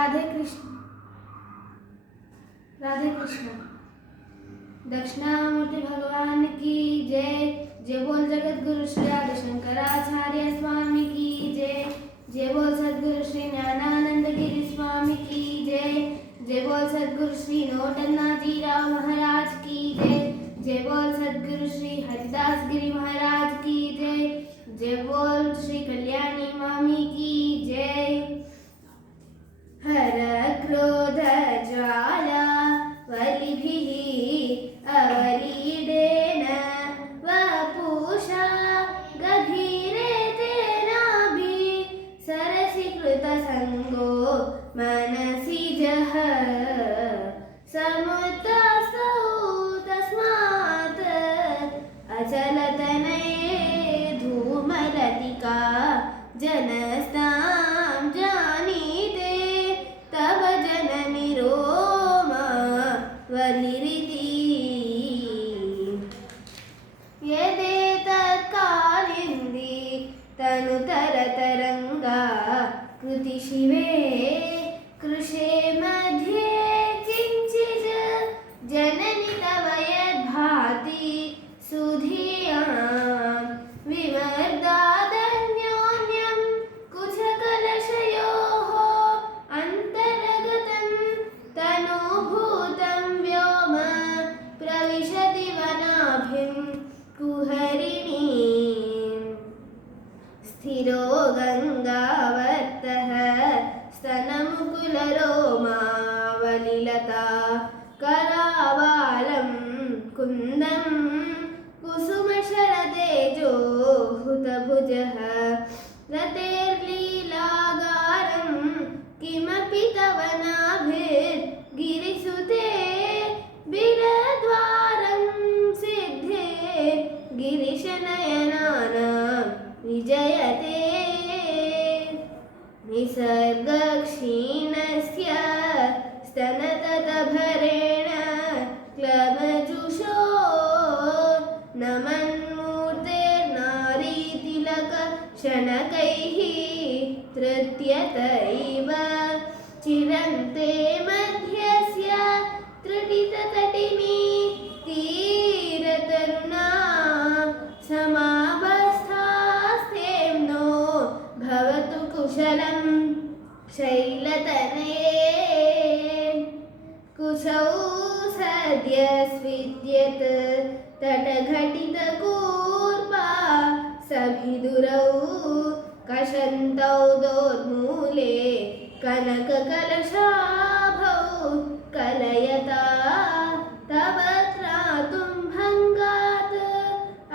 राधे कृष्ण राधे कृष्ण। दक्षिणामूर्ति भगवान की जय। जय बोल जगत गुरु श्री आदि शंकराचार्य स्वामी की जय। जय बोल सद्गुरु श्री ज्ञानानंद गिरी स्वामी की जय। जय बोल सद्गुरु श्री नोटन्नाथ राव महाराज की जय। जय बोल सद्गुरु श्री हरिदास गिरी महाराज की जय। जय बोल श्री कल्याणी मामी की जय। हर क्रोध ज्वाला वलिभिः अवलीडेन वपुषा गभीरे तेनाभि सरसीकृत संगो मनसि जः समुद्रस्तौ तस्मात् अचलतनये धूमलतिका जनस्तां जानीते तव जननि रोमा वलिरिति। यदेतत्कालिन्दी तनुतरतरङ्गा कृति शिवे कृशे मध्ये किञ्चित् जननि तव यद्भाति सुधियां विमर्दादन्योन्यं कुचकलशयोः अन्तर्गतं तनुभूतं व्योम प्रविशति वनाभिं कुहरिणीं। स्थिरो गङ्गावर्तः स्तनमुकुलरोमावलिलता करावालं कुन्दं कुसुमशरतेजो हुतभुजः रतेर्लीलागारं किमपि तव नाभिर्गिरिसुते बिलद्वारं सिद्धे गिरिशनयनानां विजयते। निसर्गक्षीणस्य स्तनततभरेण क्लमजुषो नमन्मूर्तेर्नारीतिलक शनकैः तृत्यतैव चिरन्ते मध्यस्य त्रुटिततटिनी तीरतरुणा समावस्थास्तेम्नो भवतु कुशलं शैलतनये। कुशौ सद्य स्विद्यत् तटघटितकूर्पा सभिदुरौ कषन्तौ दोर्मूले कनककलशाभौ कलयता तव त्रातुं भङ्गात्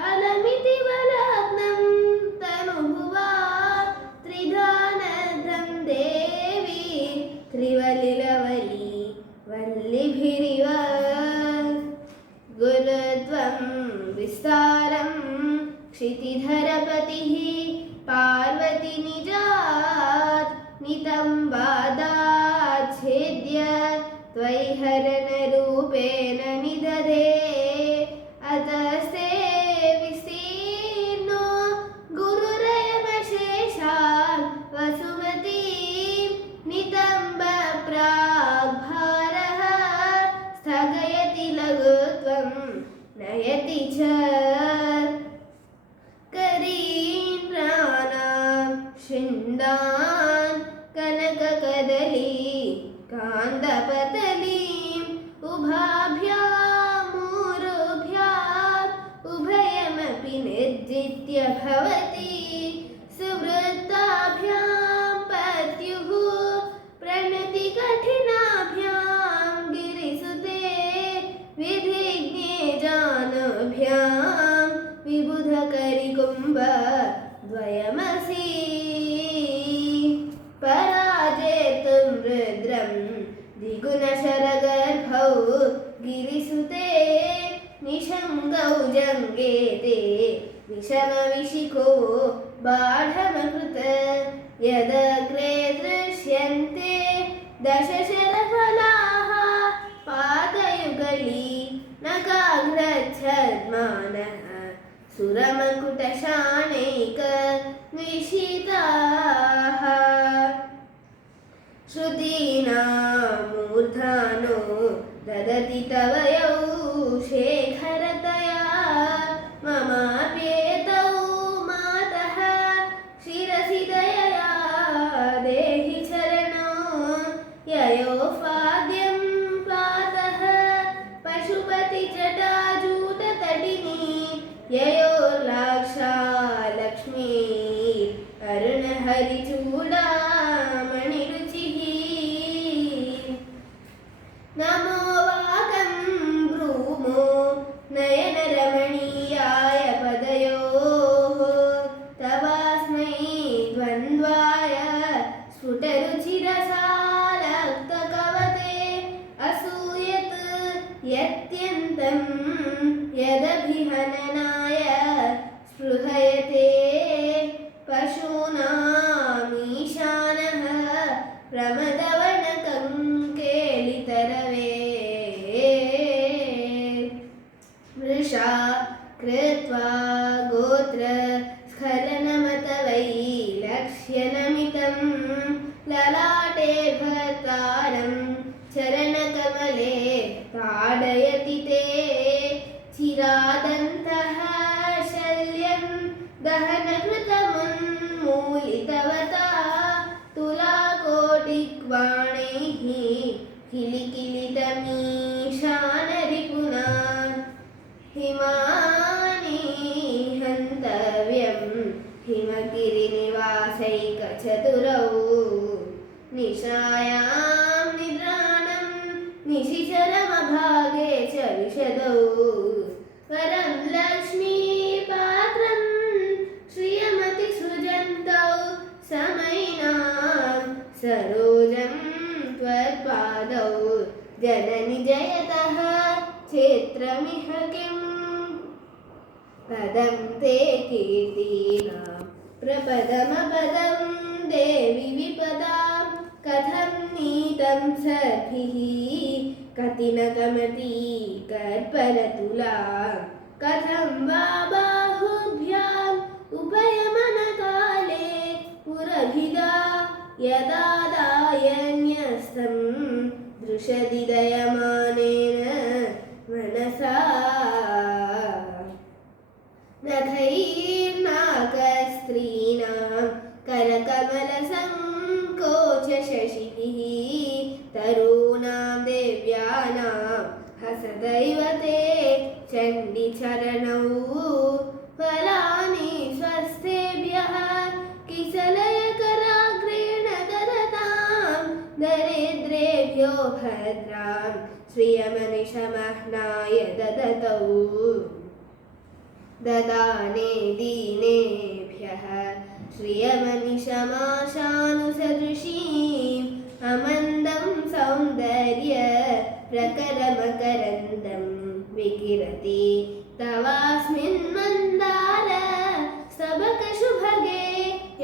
अलमिति वलग्नं तनुभुवा त्रिधानद्धं देवी त्रिवलिलवली वल्लिभिरिव। गुरुत्वं विस्तारं क्षितिधरपतिः पार्वती निजात् नितम्बादाच्छेद्य त्वयिहरणरूपेण निदधे। अतस्ते विस्तीर्णो गुरुरयमशेषान् वसुमतीं नितम्बप्राग्भारः स्थगयति लघुत्वं नयति च। करीन्द्राणां शृण्डान् कनककदली कान्दपतलीम् उभाभ्यामूरुभ्याम् उभयमपि निर्जित्य भवति सुवृत्ताभ्यां पत्युः प्रणतिकठिनाभ्यां गिरिसुते विधिज्ञे जानुभ्यां विबुधकरिकुम्भ द्वयमसि। पराजेतुं रुद्रं द्विगुणशरगर्भौ गिरिसुते निषङ्गौ जङ्गेते विषमविशिखो बाढमकृत। यदग्रे दृश्यन्ते दशशरफलाः पादयुगली नगाग्रच्छद्मानः सुरमकुटशाणैक निशिताः। श्रुतीनां मूर्धानो ददति तव यौ शेखरतया ममाप्येतौ मातः शिरसि दयया देहि चरणौ ययोपाद्यं पातः पशुपतिजटाजूटतटिनी ययोर्लाक्षा लक्ष्मी अरुणहरिचूडामणिरुचिः नमो वाकं ब्रूमो नयनरमणीयाय पदयोः तवास्मै द्वन्द्वाय स्फुटरुचिरसालक्तकवते असूयत् यत्यन्तं यदभिहननाय स्पृहयते पशूनामीशानः प्रमदवनकङ्केलितरवे वृषा कृत्वा गोत्र स्खलनमतवैलक्ष्यनमितं ललाटे भर्तारं चरणकमले ताडयति ते चिरादन्तः शल्यं दहनकृतमुन्मूलितवता तुलाकोटिक्वाणैः किलिकिलितमीशानरिपुना हिमानि हन्तव्यं हिमगिरिनिवासैकचतुरौ निशायां निद्राणं निशिचरमभागे च विशदौ वरं लक्ष्मीपात्रं श्रियमतिसृजन्तौ समयिनां सरोजं त्वत्पादौ जननि जयतः क्षेत्रमिह किम् पदं ते कीर्तीनां प्रपदमपदं देवि विपदां कथं नीतं सर्भिः कतिनकमती कर्परतुला कथं वा बाहुभ्याम् उपयमनकाले पुरभिदा यदा दायन्यस्तं दृशति दयमानेन मनसा नखैर्नाकस्त्रीणां करकमलसङ्कोचशशिभिः तरूणां देव्यानां हसदैव ते चण्डिचरणौ फलानि स्वस्तेभ्यः किसलयकराग्रेण ददतां दरिद्रेभ्यो भद्रां श्रियमनिशमह्नाय ददतौ ददाने दीनेभ्यः श्रियमनिशमाशानुसदृशीम् अमन्दं सौन्दर्य प्रकरमकरन्दं विकिरति तवास्मिन् मन्दार स्तबकशुभगे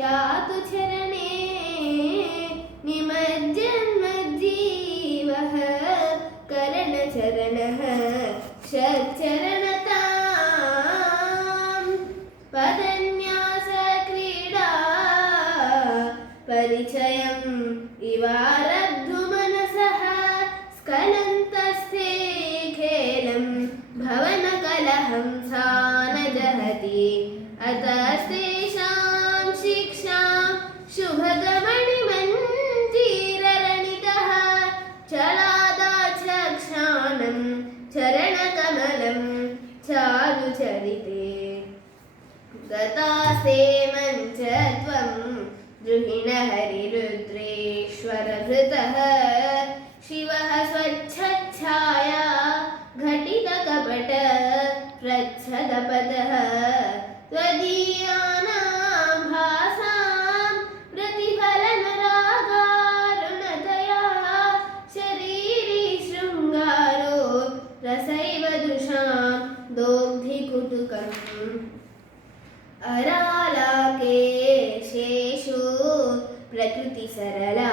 यातु चरणे निमज्जन्मज्जीवः करणचरणः षट्चरणतां पदन्यासक्रीडा परिचयम् इवारब्धुमनसः स्खलन्तस्थे खेलं भवनकलहं सा न जहति अतस्तेषां शिक्षां शुभगमणिमञ्जीररणितः चलादाचक्षाणं चरणकमलं चारुचरिते गतास्ते मञ्चत्वं द्रुहिणहरिरुद्रेश्वरभृतः शिवः स्वच्छच्छाया घटितकपट प्रच्छदपदः त्वदीयानां भासां प्रतिफलनरागारुणतया शरीरी शृङ्गारो रसैव दृशां दोग्धिकुटुकम् अरालाकेशेषु प्रकृतिसरला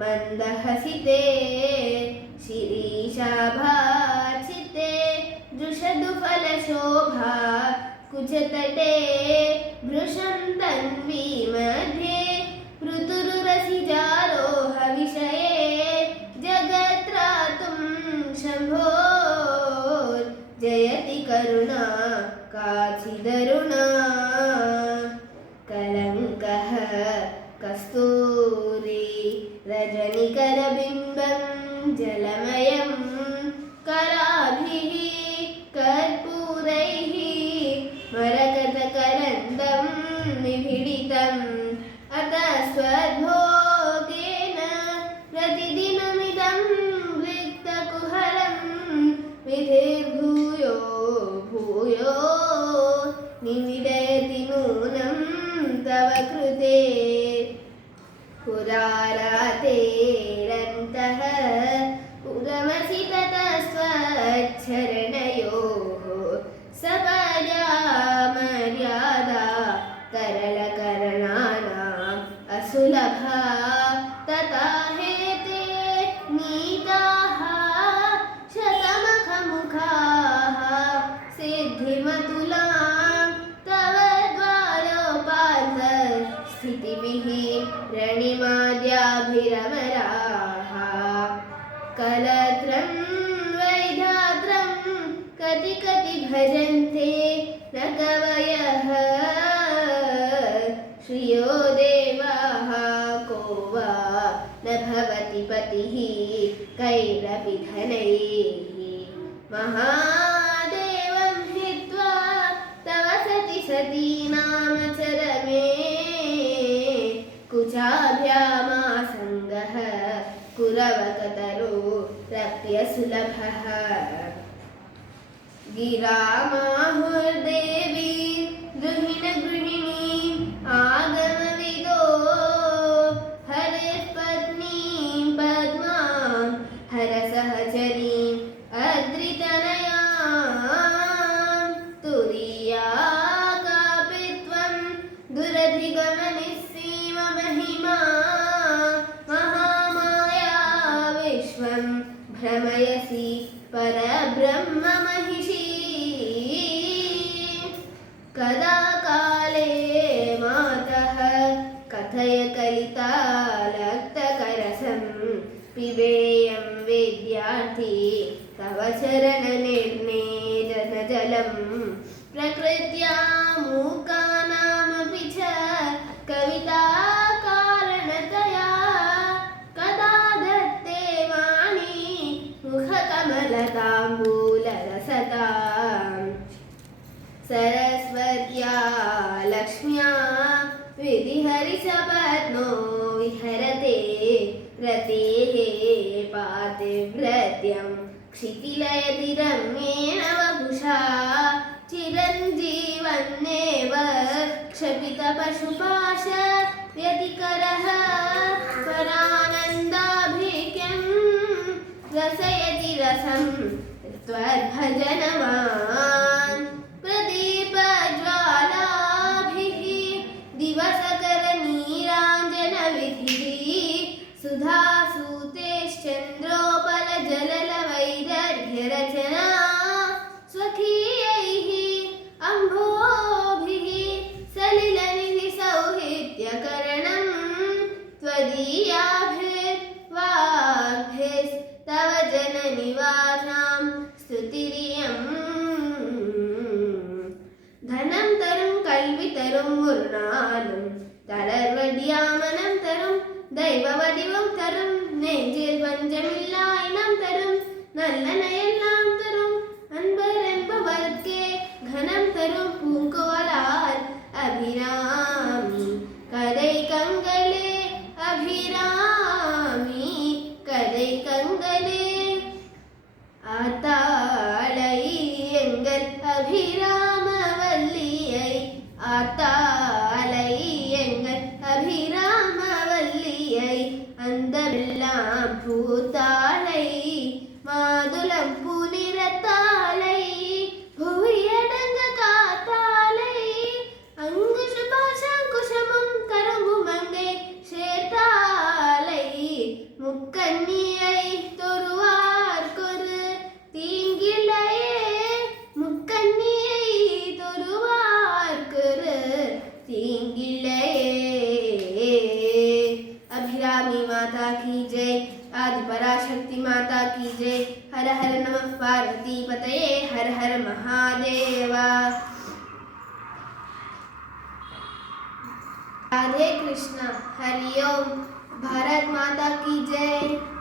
मन्दहसिते शिरीशाभाचिते दृशदुफलशोभा कुचतटे भृशं तन्वी मध्ये ऋतुरुरसिजारो हविषये जगत्रातुं शम्भोर् जयति करुणा काचिदरुणा कलङ्कः कस्तूरी रजनिकरबिम्बं जलमयं कराभिः कर्पूरैः मरकतकरन्दं निभिडितम् अतः स्वद्भोगेन प्रतिदिनमिदं रिक्तकुहरं विधिर्भूयो भूयो निवेदयति नूनं तव कृते पुरारातेरन्तः पुरमसि ततः स्वच्छरणयोः सपदा मर्यादा तरलकरणानाम् असुलभा तथा हेते नीताः शतमखमुखाः सिद्धिमतुलां तव द्वारोपान्तस्थितिभिः रणिमाद्याभिरमराः कलत्रं वैधात्रं कति कति भजन्ते न कवयः श्रियो देवाः को वा न भवति पतिः कैरपि धनैः महादेवं हित्वा तव सति सतीनामचरमे कुचाभ्यामासङ्गः कुरवकतरो रप्यसुलभः गिरामाहुर्देवी गृहिणी आगमविदो हरिपत्नीं पद्मां हरसहचरीं अद्रितनयां तुरीया कापि त्वं दुरधिगमनिस्सीममहिमा महामाया विश्वं भ्रमयसि परब्रह्ममहिषी कदा काले मातः कथय कलितालक्तकरसं पिबेयं विद्यार्थी तव चरणनिर्णेदनजलं प्रकृत्या मूकानामपि च कविताकारणतया कदा दत्ते वाणी मुखकमलताम्बूलरसताम् सरस्वत्या लक्ष्म्या विधिहरिसपत्नो विहरते रतेः पातिव्रत्यं क्षितिलयति रम्येण वपुषा चिरञ्जीवन्नेव क्षपितपशुपाश व्यतिकरः परानन्दाभिक्यं रसयति रसं त्वद्भजनवान् प्रदीपज्वालाभिः दिवसकरनीराञ्जनविधिः सुधासूतेश्चन्द्रोपलजललवैदर्घ्यरचना स्वकीयैः अम्भोभिः सलिलनिधिसौहित्यकरणं त्वदीयाभिर्वाग्भिस्तव जननिवासां स्तुतिरियम् धनं तरुं कल्वि तरुं मुरुनालं तलर्वड्यामनं तरुं दैववडिवं तरुं நெஞ்சில் வஞ்சமில்லா இனம் தரும் நல்லன எல்லாம் தரும் அன்பர் என்பவர்க்கே கனம் தரும் பூங்கோலால் அபிராமி கதை கங்களே அபிராமி கதை கங்களே ஆத்தாளை எங்கள் அபிராமவல்லியை ஆத்தாளை எங்கள் அபிராமவல்லியை அந்தமெல்லாம் பூத்தாளை மாதுளம் பூநிறத்தாளை புவியடங்க காத்தாளை அங்குஷ பாஷாங்குஷமும் கரும்புமங்கை சேர்த்தாளை முக்கன்னியை தொருவார்க்கொரு தீங்கில்லையே முக்கன்னியை தொருவார்க்கொரு नमः पार्वती पतये हर हर महादेव। राधे कृष्ण। हरि ओम। भारत माता की जय।